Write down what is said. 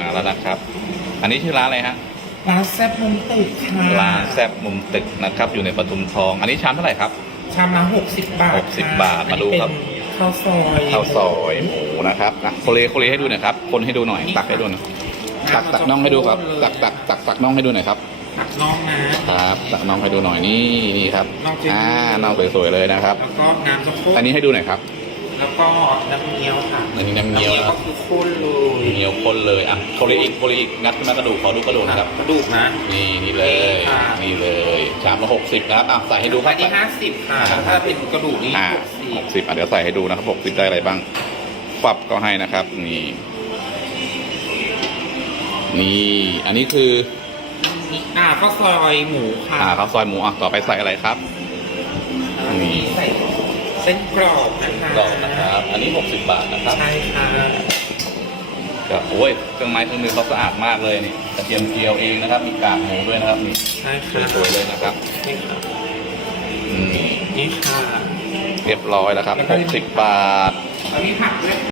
มาแล้วนะครับ อันนี้ชื่อร้านอะไรฮะร้านแซ่บมุมตึกค่ะร้านแซบมุมตึกนะครับ อยู่ในปทุมทอง อันนี้ชามเท่าไหร่ครับ ชามละหกสิบบาทหกสิบบาทมาดูครับอันนี้เป็นข้าวซอยข้าวซอยหมูนะครับอะโคเลโคเลให้ดูหน่อยครับ คนให้ดูหน่อย ตักให้ดูหน่อยตักตักน่องให้ดูครับ ตักตักตักตักน่องให้ดูหน่อยครับตักน้องนะครับ ตักน่องให้ดูหน่อยนี่นี่ครับน่องเจ๊อ่าน่องสวยๆเลยนะครับแล้วก็น้ำสะโพกอันนี้ให้ดูหน่อยครับ แล้วก็น้ำเงี้ยวค่ะ อันนี้น้ำเงี้ยวนะคก็รับคือข้นเลยเหนียวข้นเลยอะโคเลอีกโคเลอีกงัดขึ้นมากระดูกขอดูกระดูกนะครับกระดูกนะนี่นี่เลยค่ะนี่เลยชามละหกสิบนะครับอะใส่ให้ดูคอัรันบนี้ห้าสิบค่ะถ้าเป็นกระดูกนี่อ่าหกสิหบกสิบอะเดี๋ยวใส่ให้ดูนะครับหกสิบได้อะไรบ้างปรับก็ให้นะครับ นี่ นี่ อันนี้คืออ่าข้าวซอยหมูค่ะอ่าข้าวซอยหมูอะต่อไปใส่อะไรครับนี่ใส่ เส้นกรอบนะคะดอกนะครับ อันนี้หกสิบบาทนะครับใช่ค่ะก็โอ้ยเครื่องไม้เครื่องมือเขาสะอาดมากเลยนี่กระเทียมเจียวเองนะครับ มีกากหมูด้วยนะครับนี่ใช่ค่ะสวยๆเลยนะครับนี่ค่ะอืมนี่ค่ะเรียบร้อยแล้วครับหกสิบบาทแล้วมีผักด้วย